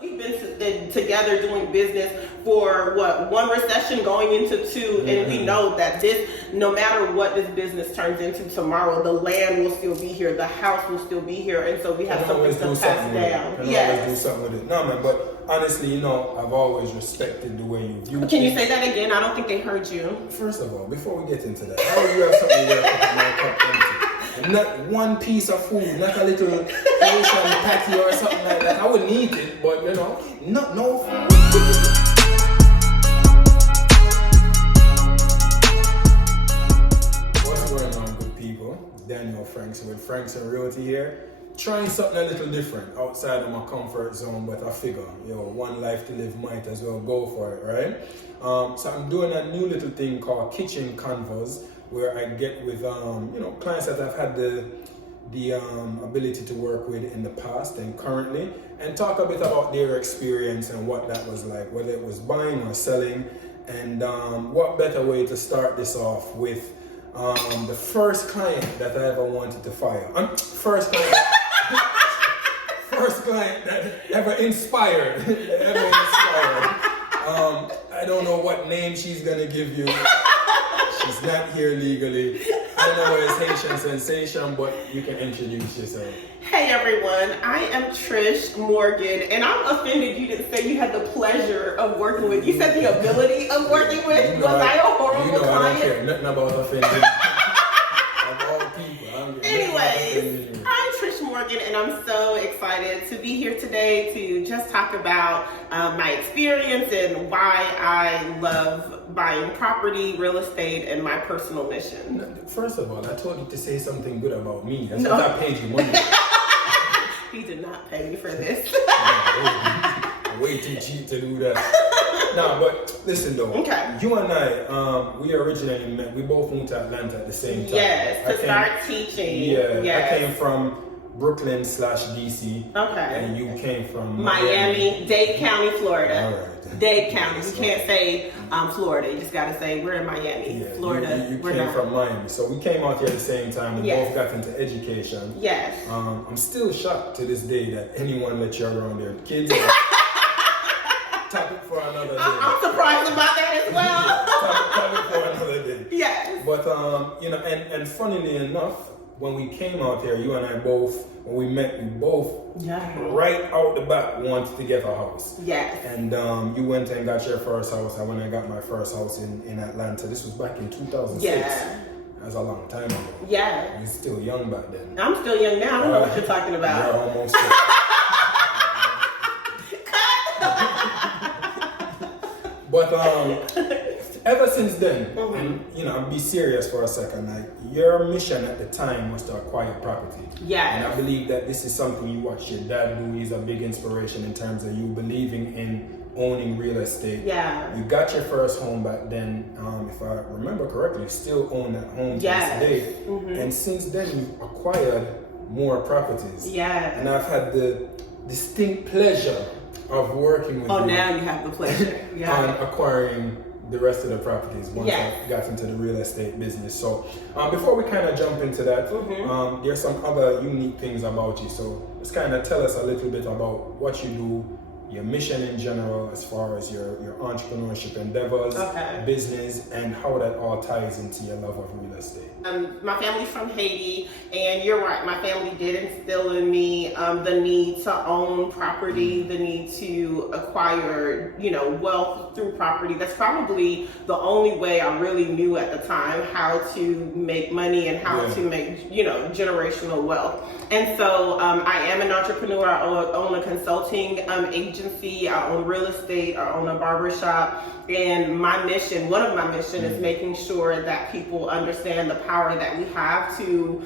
We've been together doing business for one recession going into two, and we know that no matter what this business turns into tomorrow, the land will still be here, the house will still be here, and so we have something to pass down. Always do something with it. No, man, but honestly, I've always respected the way you view. Can you say that again? I don't think they heard you. First of all, before we get into that, how do you have something where my cup empty? Not one piece of food, not a little Asian patty or something like that. I wouldn't eat it, but no food. What's going on, good people? Daniel Frankson with Frankson Realtor here. Trying something a little different outside of my comfort zone, but I figure, one life to live, might as well go for it, right? So I'm doing a new little thing called Kitchen Convos, where I get with clients that I've had the ability to work with in the past and currently, and talk a bit about their experience and what that was like, whether it was buying or selling, and what better way to start this off with the first client that I ever wanted to fire. First client that ever inspired. I don't know what name she's gonna give you. She's not here legally. I don't know where it's Haitian sensation, but you can introduce yourself. Hey everyone, I am Trish Morgan, and I'm offended you didn't say you had the pleasure of working with. You said the ability of working with. Was I a horrible client? I don't care nothing about offending. Of all people. Anyways, I'm Trish Morgan, and I'm so excited to be here today to just talk about my experience and why I love buying property, real estate, and my personal mission. First of all, I told you to say something good about me. That's what I paid you money. He did not pay me for this. Way too cheap to do that. No, but listen though. Okay. You and I, we originally met. We both moved to Atlanta at the same time. Yes, to start teaching. Yeah, yes. I came from Brooklyn/DC. Okay. And you came from Miami, Dade County, Florida. All right. Dade County. You can't say Florida. You just got to say we're in Miami, Florida. You came from Miami, so we came out here at the same time. We both got into education. Yes. I'm still shocked to this day that anyone let you around their kids. Topic for another day. I'm surprised about that as well. Topic for another day. Yes. But and funnily enough, when we came out here, you and I both, when we met, we both right out the bat wanted to get a house. Yes. And you went and got your first house. I went and got my first house in Atlanta. This was back in 2006. Yeah. That was a long time ago. Yeah. You were still young back then. I'm still young now. I don't know what you're talking about. You're almost. But ever since then, and I'll be serious for a second. Like, your mission at the time was to acquire property. Yeah. And I believe that this is something you watched your dad do. He's a big inspiration in terms of you believing in owning real estate. Yeah. You got your first home back then. If I remember correctly, you still own that home to this day. And since then, you acquired more properties. Yeah. And I've had the distinct pleasure of working with you. Oh, now you have the pleasure. Yeah. On acquiring the rest of the properties once I got into the real estate business. So before we kind of jump into that, there's some other unique things about you. So just kind of tell us a little bit about what you do, your mission in general, as far as your entrepreneurship endeavors, business, and how that all ties into your love of real estate. My family's from Haiti, and you're right, my family did instill in me the need to own property, the need to acquire, wealth through property. That's probably the only way I really knew at the time how to make money and how to make, generational wealth. And so I am an entrepreneur. I own a consulting agency. I own real estate. I own a barbershop. And my mission, one of my missions, is making sure that people understand the power that we have to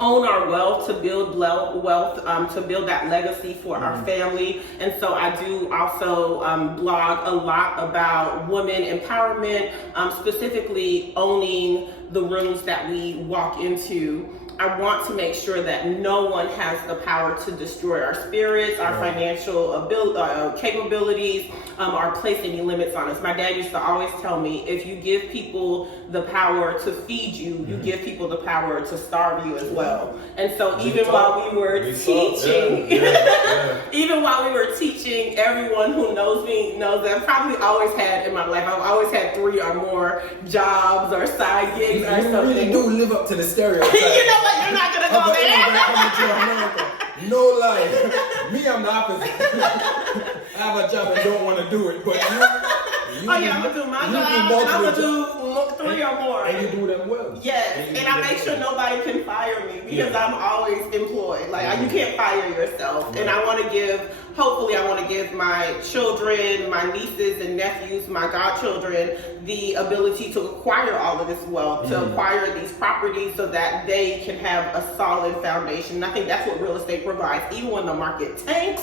own our wealth, to build wealth, to build that legacy for our family. And so I do also blog a lot about women empowerment, specifically owning the rooms that we walk into. I want to make sure that no one has the power to destroy our spirits, our financial capabilities, or place any limits on us. My dad used to always tell me, if you give people the power to feed you, you give people the power to starve you as well. And so even while we were teaching, even while we were teaching, everyone who knows me knows that I've probably always had in my life, I've always had 3 or more jobs or side gigs or something. You really do live up to the stereotype. You know what? You're not gonna go there. No lie. Me, I'm the opposite. I have a job and don't want to do it, but I'm gonna do my job, and I'm gonna do 3 or more. And you do them well. Yes, and I make sure nobody can fire me because I'm always employed. Like, you can't fire yourself. Right. And I want to give my children, my nieces and nephews, my godchildren, the ability to acquire all of this wealth, to acquire these properties so that they can have a solid foundation. And I think that's what real estate provides. Even when the market tanks,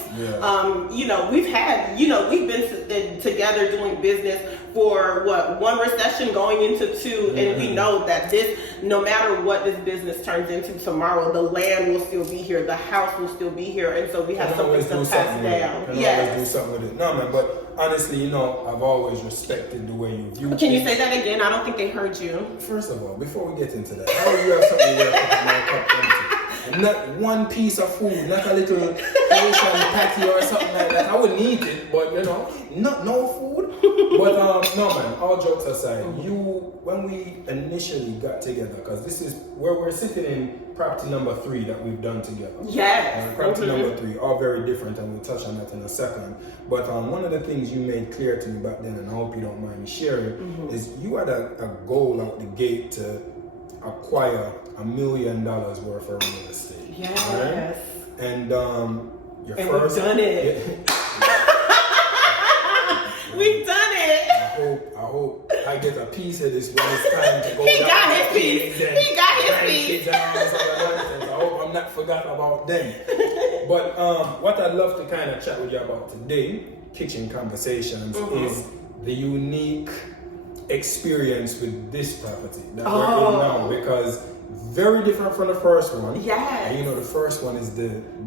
we've been together doing business for 1 recession going into 2, and we know that no matter what this business turns into tomorrow, the land will still be here, the house will still be here, and so we have something to pass down. Always do something with it. No, man, but honestly, I've always respected the way you view. Can you say that again? I don't think they heard you. First of all, before we get into that, how do you have something where my cup empty? And not one piece of food, not a little Asian patty or something like that. I wouldn't eat it, but no food. But no, man, all jokes aside, when we initially got together, because this is where we're sitting in property number 3 that we've done together. Yes. Property number 3, all very different, and we'll touch on that in a second. But one of the things you made clear to me back then, and I hope you don't mind me sharing, is you had a goal out the gate to acquire $1 million worth of real estate. Yes. Right? And we've done it. We've done it. I hope I get a piece of this when it's time to go. He got his piece. He got his piece. I hope I'm not forgot about them. But what I'd love to kind of chat with you about today, kitchen conversations, is the unique experience with this property that we're in now, because very different from the first one. Yes. And the first one is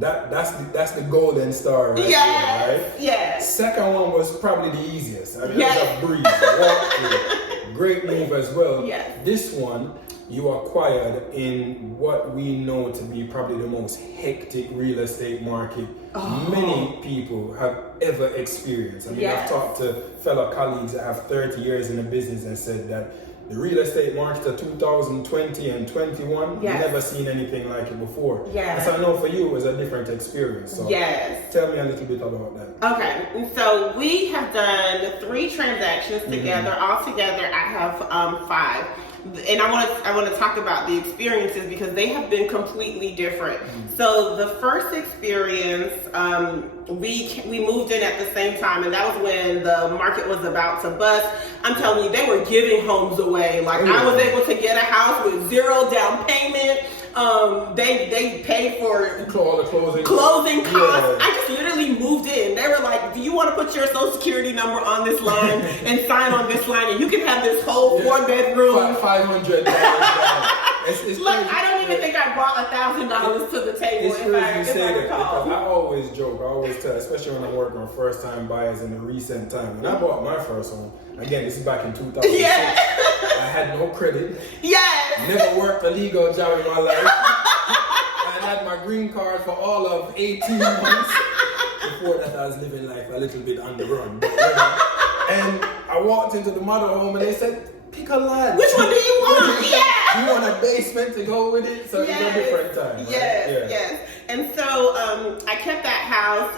that's the golden star right there, right? Yes. Second one was probably the easiest. I mean, it was a breeze. Walk through. Great move as well. Yes. This one you acquired in what we know to be probably the most hectic real estate market many people have ever experienced. I mean, I've talked to fellow colleagues that have 30 years in the business and said that the real estate market of 2020 and 21, never seen anything like it before. Yes. So I know for you it was a different experience. So tell me a little bit about that. Okay, and so we have done 3 transactions together. Altogether, I have 5. And I want to talk about the experiences because they have been completely different. So the first experience, we moved in at the same time, and that was when the market was about to bust. I'm telling you, they were giving homes away. Like, I was able to get a house with 0 down payment. They paid for all the closing costs. I just literally moved in. They were like, do you want to put your social security number on this line and sign on this line, and you can have this whole 4-bedroom. $500. Look, I don't even think I brought $1,000 to the table. If I recall. I always joke, I always tell, especially when I'm working on first-time buyers in the recent time. When I bought my first home, again, this is back in 2006. Yeah. I had no credit. Yes. Never worked a legal job in my life. I had my green card for all of 18 months. Before that, I was living life a little bit on the run. And I walked into the mother home and they said, pick a land. Which one do you want? You want a basement to go with it? So it's a different time. Right? Yes. And so I kept that house.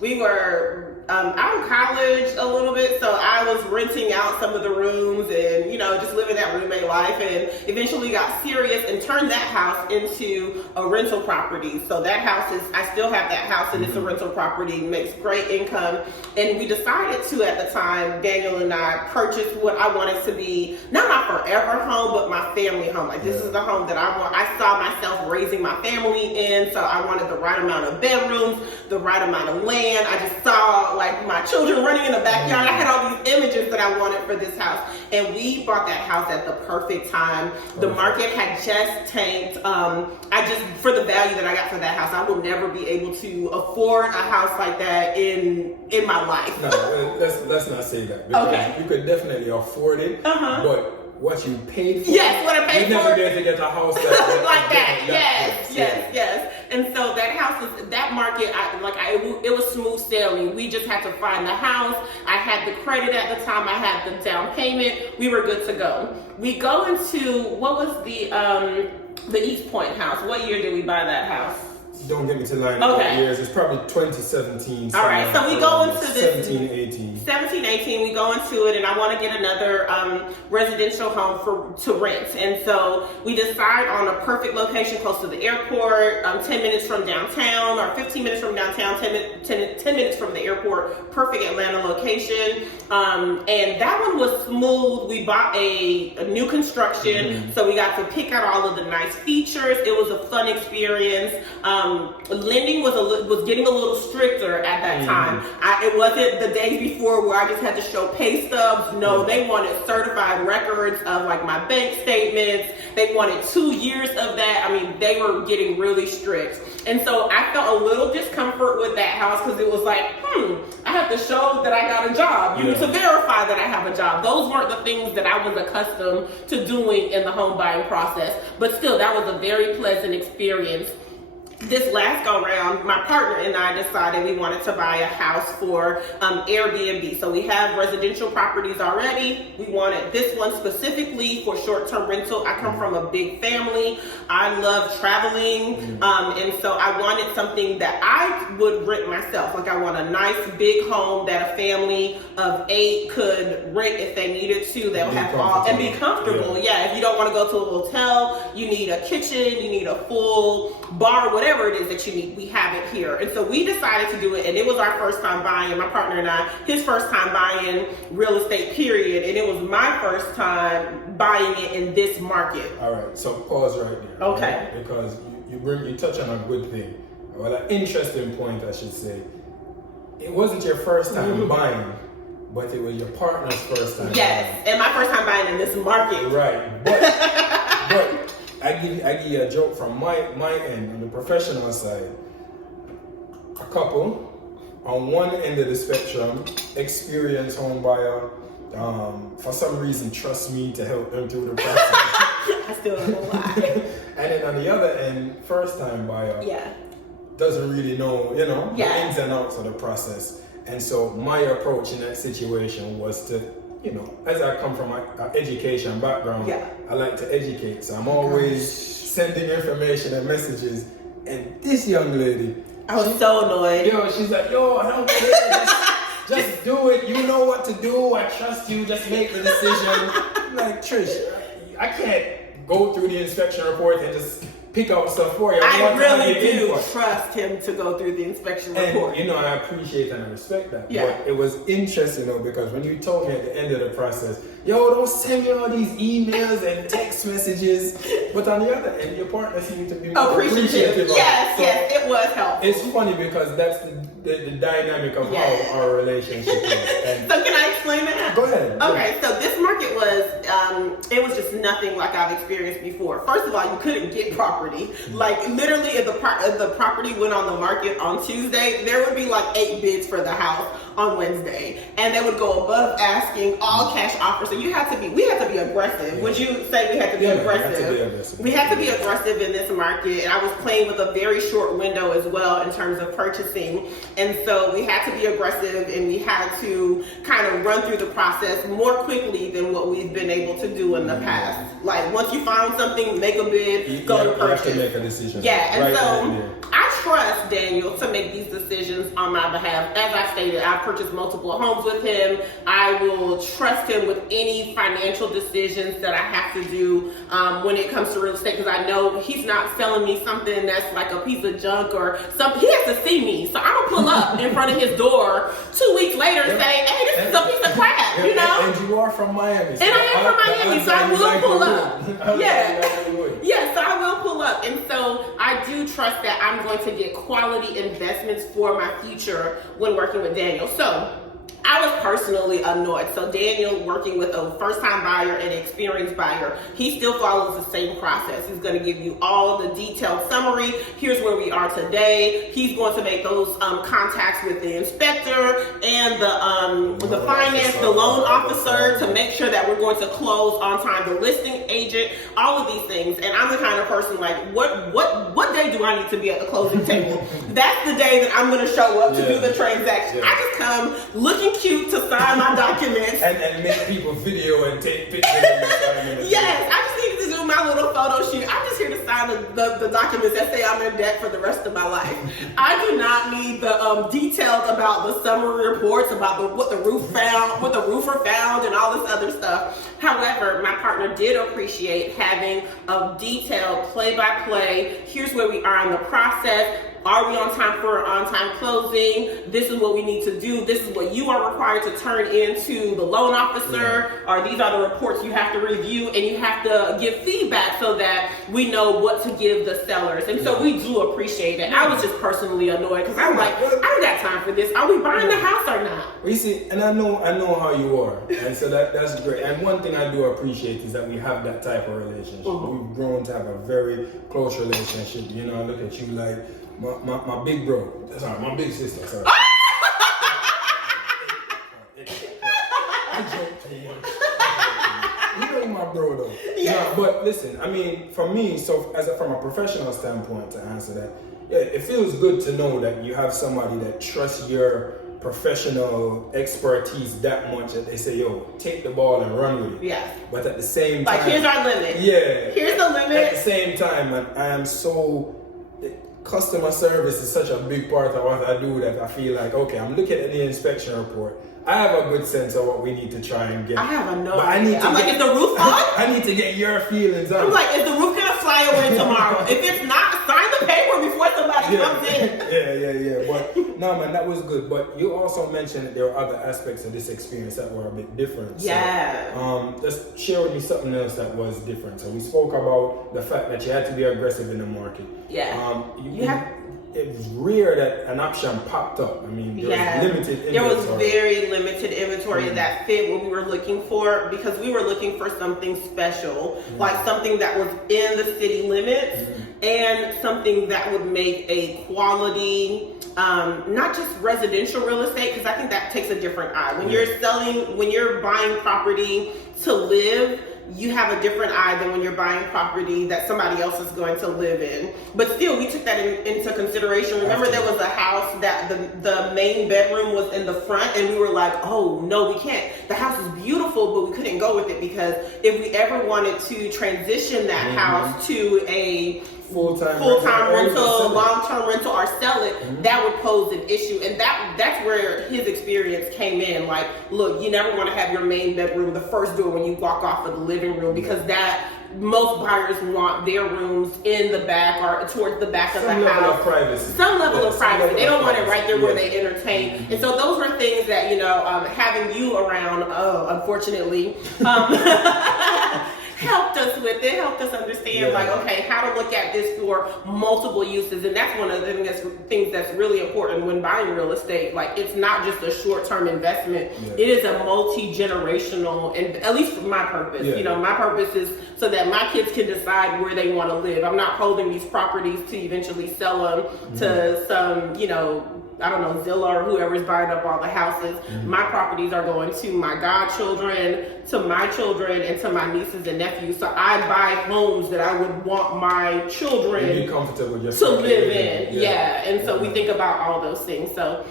We were out of college a little bit, so I was renting out some of the rooms and, just living that roommate life, and eventually got serious and turned that house into a rental property. So that house I still have that house, and it's a rental property, makes great income. And we decided to, at the time, Daniel and I, purchase what I wanted to be, not my forever home, but my family home. Like, this is the home that I want. I saw myself raising my family in, so I wanted the right amount of bedrooms, the right amount of land. I just saw like my children running in the backyard. I had all these images that I wanted for this house, and we bought that house at the perfect time. The market had just tanked. I just, for the value that I got for that house, I will never be able to afford a house like that in my life. No, let's not say that, because you could definitely afford it, but what you paid for, yes, what I paid you for, never get to get a house that, like that. Yes. And so that house was, that market, it was smooth sailing. We just had to find the house. I had the credit at the time. I had the down payment. We were good to go. We go into, what was the East Point house? What year did we buy that house? Don't get me to line up years. It's probably 2017. All right, so we go into this 17, 18. 17, 18. We go into it, and I want to get another residential home to rent. And so we decide on a perfect location close to the airport, 10 minutes from downtown, or 15 minutes from downtown, 10 minutes from the airport. Perfect Atlanta location. And that one was smooth. We bought a new construction, so we got to pick out all of the nice features. It was a fun experience. Lending was getting a little stricter at that time. It wasn't the days before where I just had to show pay stubs. No, they wanted certified records of like my bank statements. They wanted 2 years of that. I mean, they were getting really strict. And so I felt a little discomfort with that house, because it was like, I have to show that I got a job. You need to verify that I have a job. Those weren't the things that I was accustomed to doing in the home buying process. But still, that was a very pleasant experience. This last go round, my partner and I decided we wanted to buy a house for Airbnb. So we have residential properties already. We wanted this one specifically for short-term rental. I come from a big family. I love traveling. And so I wanted something that I would rent myself. Like, I want a nice big home that a family of 8 could rent if they needed to. They'll have all, and be comfortable. Yeah, if you don't want to go to a hotel, you need a kitchen, you need a full bar, whatever it is that you need, we have it here. And so we decided to do it, and it was our first time buying, my partner and I, his first time buying real estate, period, and it was my first time buying it in this market. All right, so pause right there. Okay. Right? Because you touch on a good thing, well, an interesting point, I should say. It wasn't your first time buying, but it was your partner's first time buying. And my first time buying in this market. Right, but I give you a joke from my end, on the professional side. A couple on one end of the spectrum, experienced home buyer, for some reason trust me to help them through the process. I still don't know why. And then on the other end, first time buyer, doesn't really know, the ins and outs of the process. And so my approach in that situation was to, as I come from an education background, I like to educate. So I'm always sending information and messages. And this young lady, I was so annoyed. She's like, I don't care. Just do it. You know what to do. I trust you. Just make the decision. I'm like, Trish, I can't go through the inspection report and just pick out stuff for you. I really do trust him to go through the inspection report. And, I appreciate and I respect that. But it was interesting, because when you told me at the end of the process, don't send me all these emails and text messages. But on the other end, your partner seemed to be more appreciative. Yes, it was helpful. It's funny because that's the dynamic of how our relationship is. And so can I explain that? Go ahead. Okay, so this market was, it was just nothing like I've experienced before. First of all, you couldn't get property. Like, literally, if the property went on the market on Tuesday, there would be like 8 bids for the house on Wednesday. And they would go above asking, all cash offers. So we had to be aggressive. Would you say we had to be aggressive? We had to be aggressive in this market. And I was playing with a very short window as well in terms of purchasing. And so we had to be aggressive, and we had to kind of run through the process more quickly than what we've been able to do in the past. Like, once you find something, make a bid, go to purchase. You have to make a decision. Yeah, and so I trust Daniel to make these decisions on my behalf. As I stated, I've purchased multiple homes with him. I will trust him with any financial decisions that I have to do when it comes to real estate, because I know he's not selling me something that's like a piece of junk or something. He has to see me. So I don't pull up in front of his door 2 weeks later and say, hey, this is a piece of crap, you know? And you are from Miami. So and I am from Miami, so I will pull up. Yeah. Yeah, so I will pull up. And so I do trust that I'm going to get quality investments for my future when working with Daniel. So I was personally annoyed. So Daniel, working with a first-time buyer and experienced buyer, he still follows the same process. He's going to give you all the detailed summary. Here's where we are today. He's going to make those contacts with the inspector and the finance, the loan officer, to make sure that we're going to close on time, the listing agent, all of these things. And I'm the kind of person like, what day do I need to be at the closing table? That's the day that I'm going to show up to do the transaction. I just come looking cute to sign my documents and make people video and take pictures. Yes, I just needed to do my little photo shoot. I'm just here to sign the documents that say I'm in debt for the rest of my life. I do not need the details about the summary reports about what the roofer found and all this other stuff. However, my partner did appreciate having a detailed play-by-play. Here's where we are in the process. Are we on time for an on-time closing? This is what we need to do. This is what you are required to turn into the loan officer. Or these are the reports you have to review, and you have to give feedback so that we know what to give the sellers. And so we do appreciate it. I was just personally annoyed because I'm like, I don't got time for this. Are we buying the house or not? Well, you see, and I know how you are, and so that's great. And one thing I do appreciate is that we have that type of relationship. We've grown to have a very close relationship. You know, I look at you like my big bro. Sorry, my big sister. Sorry. You know my bro though. Yeah. No, but listen, I mean, for me, so from a professional standpoint, to answer that, yeah, it feels good to know that you have somebody that trusts your professional expertise that much that they say, yo, take the ball and run with it. Yeah. But at the same time, like, here's our limit. Yeah. Here's the limit. At the same time, man, I am so. Customer service is such a big part of what I do that I feel like, okay, I'm looking at the inspection report. I have a good sense of what we need to try and get. I have a no but idea. I'm like, is the roof on? I need to get your feelings on. I'm like, is the roof gonna fly away tomorrow? If it's not, sign the paper before somebody comes in. Yeah. But no, man, that was good. But you also mentioned that there were other aspects of this experience that were a bit different. Yeah. So, just share with me something else that was different. So we spoke about the fact that you had to be aggressive in the market. Yeah. It was rare that an option popped up. I mean, there was limited inventory. There was very limited inventory that fit what we were looking for, because we were looking for something special, like something that was in the city limits and something that would make a quality, not just residential real estate, because I think that takes a different eye. When you're buying property to live, you have a different eye than when you're buying property that somebody else is going to live in. But still, we took that into consideration. Remember, there was a house that the main bedroom was in the front, and we were like, oh, no, we can't. The house is beautiful, but we couldn't go with it, because if we ever wanted to transition that house to a full-time rental, long-term rental, or sell it, that would pose an issue. And that's where his experience came in. Like, look, you never want to have your main bedroom the first door when you walk off of the living room, because that most buyers want their rooms in the back or towards the back of the house. Some level of privacy. They don't want it right there where they entertain. And so those were things that, having you around, unfortunately, helped us with it, helped us understand, like, okay, how to look at this for multiple uses. And that's one of the things that's really important when buying real estate. Like, it's not just a short-term investment. It is a multi-generational, and at least for my purpose, my purpose is so that my kids can decide where they want to live. I'm not holding these properties to eventually sell them to some, I don't know, Zillow or whoever's buying up all the houses. My properties are going to my godchildren, to my children, and to my nieces and nephews. So I buy homes that I would want my children to live in. And so we think about all those things. So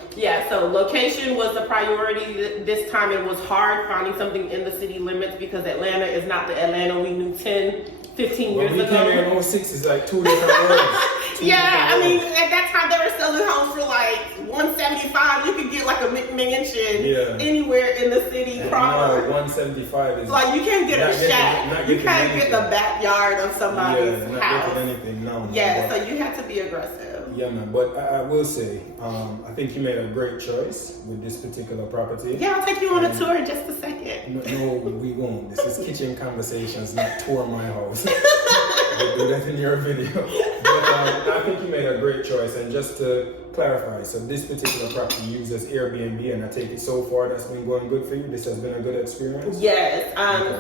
so location was the priority this time. It was hard finding something in the city limits, because Atlanta is not the Atlanta we knew 10, 15 years ago. When we came here in 06, it's like two different worlds. Yeah, I mean, at that time they were selling homes for like $175. You could get like a McMansion anywhere in the city proper. No, 175 is like you can't get a shack. You can't anything. Get the backyard of somebody's not house. getting anything. No. Yeah, so you have to be aggressive. Yeah, man. But I will say, I think you made a great choice with this particular property. Yeah, I'll take you on a tour in just a second. No, we won't. This is kitchen conversations, not tour my house. We'll do that in your video. But I think you made a great choice. And just to clarify, so this particular property uses Airbnb, and I take it so far that's been going good for you. This has been a good experience. Yes.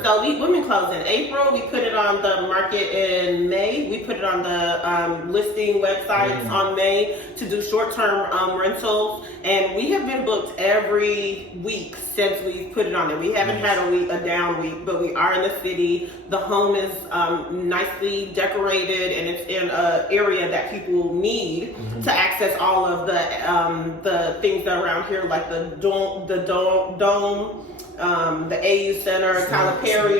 So women closed in April. We put it on the market in May. We put it on the listing websites on May to do short-term rentals, and we have been booked every week since we put it on there. We haven't had a down week, but we are in the city. The home is nicely decorated, and it's in an area that people need to access all of the things that are around here, like the dome, the AU Center, Tyler Perry.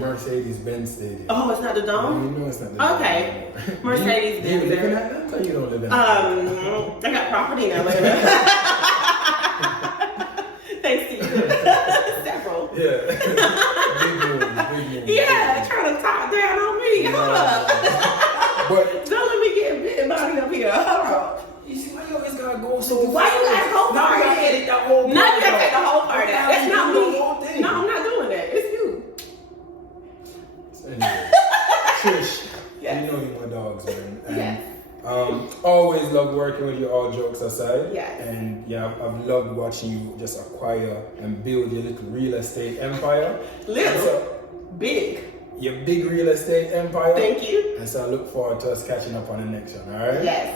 Mercedes-Benz Stadium. Oh, it's not the dome? No, it's not the dome. Okay. Mercedes-Benz. Do you live in Atlanta or you don't live in Atlanta? I got property in Atlanta. Thanks to you. Several. Yeah. Big move. Yeah, trying to top down on me. Hold up. But don't let me get bit body up here. Hold on. You see why you always gotta go so Why you gotta go now part you gotta edit that whole part. Now you gotta take the whole part out. That's not the me. whole thing. No, I'm not doing that. It's you. Anyway, Trish, Yes. you know you're my dogs, man. And, Yes. always love working with you, all jokes aside. Yes. And yeah, I've loved watching you just acquire and build your little real estate empire. Big. Your big real estate empire. Thank you. And so I look forward to us catching up on the next one, alright? Yes.